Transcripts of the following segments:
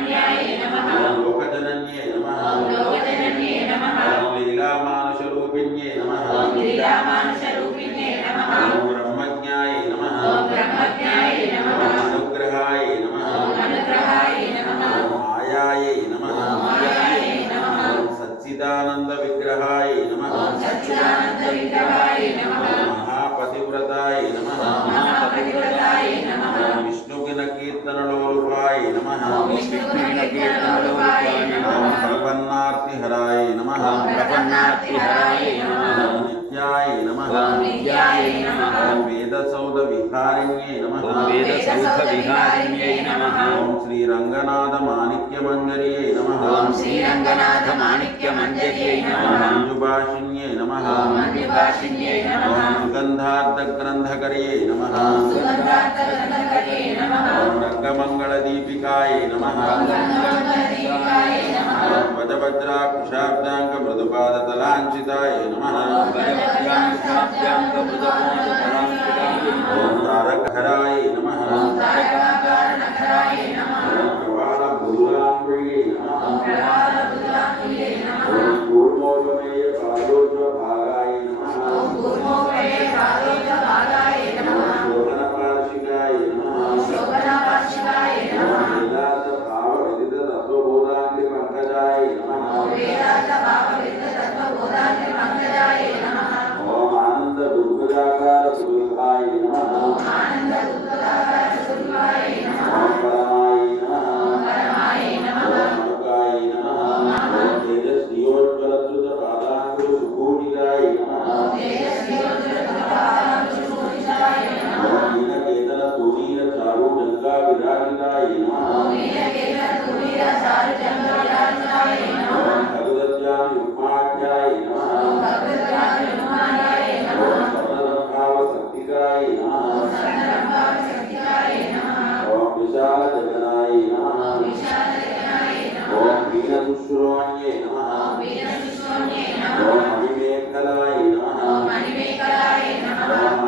लोकमान्याय नमः ओम लोकजनन्ये नमः ओम लोकजनन्ये नमः ओम लीलामानुषरूपिण्ये नमः ओम लीलामानुषरूपिण्ये नमः ओम ब्रह्मज्ञाय नमः ओम ब्रह्मज्ञाय नमः ओम अनुग्रहाय नमः ओम अनुग्रहाय नमः ओम मायाय नमः ओम मायाय नमः ओम सच्चिदानंद विग्रहाय नमः ओम सच्चिदानंद विग्रहाय नमः ओम महापतिव्रताय नमः ओम महापतिव्रताय नमः ओम विष्णुगिन कीर्तनलोलुपाय नमः ओम विष्णुकीर्तनलोलुपाय नमः ओम प्रपन्नार्तिहराय नमः ओम प्रपन्नार्तिहराय नमः ओम नित्याय नमः ओम नित्याय नमः ओम वेदसौधविहारिण्ये नमः ओम वेदसौधविहारिण्ये नमः ओम श्रीरङ्गनाथमाणिक्यमञ्जर्ये नमः ओम श्रीरङ्गनाथमाणिक्यमञ्जर्ये नमः मंजुभाषिण्ये नमः ओम मंजुभाषिण्ये नमः ओम सुगन्धार्धग्रन्थकर्ये नमः ओम सुगन्धार्धग्रन्थकर्ये नमः ओम रङ्गमङ्गलदीपिकाय नमः ओम गङ्गाधरदीपिकाय नमः ओम वजवज्राकुशाब्दाङ्गमृदुपादतलाञ्चिताय नमः ओम तारकहराय नमः ओम तारकाकारणहराय नमः ओम प्रवालभूलाम्बुये नमः ओम प्रवालभूलाम्बुये नमः ओम कूर्मोपमेय पादोज्वभागाय नमः ओम कूर्मोपमेय पादोज्वभागाय नमः ओम शोभनपार्शिकाय नमः ओम शोभनपार्शिकाय नमः ओम वेदार्थभावविदिततत्त्वबोधाङ्घ्रिपङ्कजाय नमः ओम वेदार्थभावविदिततत्त्वबोधाङ्घ्रिपङ्कजाय नमः ओम आनन्दबुद्बुदाकारस्वरूपाय नमः ओम आनन्दबुद्बुदाकारस्वरूपाय नमः ओम परमाय नमः ओम परमाय नमः ओम मनुकाय नमः ओम तेजस्वियोज्ज्वलच्युतपादाङ्घ्रिसुकोटिकाय नमः ओम तेजस्वियोज्ज्वलपादाङ्घ्रिसुकोटिकाय नमः ओम नीलकेतनतुणीरचारुजङ्घाविराजिताय नमः ओम नीलकेतनतुणीरचारुजङ्घविराजिताय नमः ओम भगवद्यामिरुक्माढ्याय नमः ओम भगवद्गामिरुक्माढ्याय नमः ओम सप्तदम्भावशक्तिकाय नमः ओम सप्तदम्भावशक्तिकाय नमः ओम विशालजगनाय नमः ओम विशालजगनाय नमः ओम वीणदुश्रोण्ये नमः ओम वीरसुष्वण्ये नमः ओम मणिमेखलाय नमः ओम मणिमेखलाय नमः ओम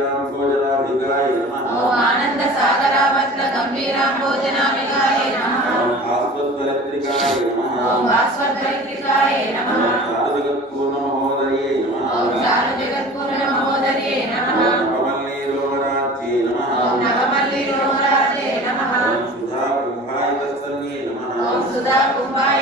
आनन्दसागरावर्तगम्भीराम्भोजनाभिगाय नमः ओम आनन्दसागरावर्तगम्भीराम्भोजनाभिगाय नमः ओम भास्वरत्रिकाय नमः ओम भास्वरत्रिकाय नमः ओम चारुजगत्पूर्णमहोदये नमः ओम चारुजगत्पूर्णमहोदये नमः ओम नवमल्लीरोहराज्ये नमः ओम नवमल्लीरोहराजे नमः ओम सुधाकुम्भायतस्तन्ये नमः ओम सुधाकुम्भाय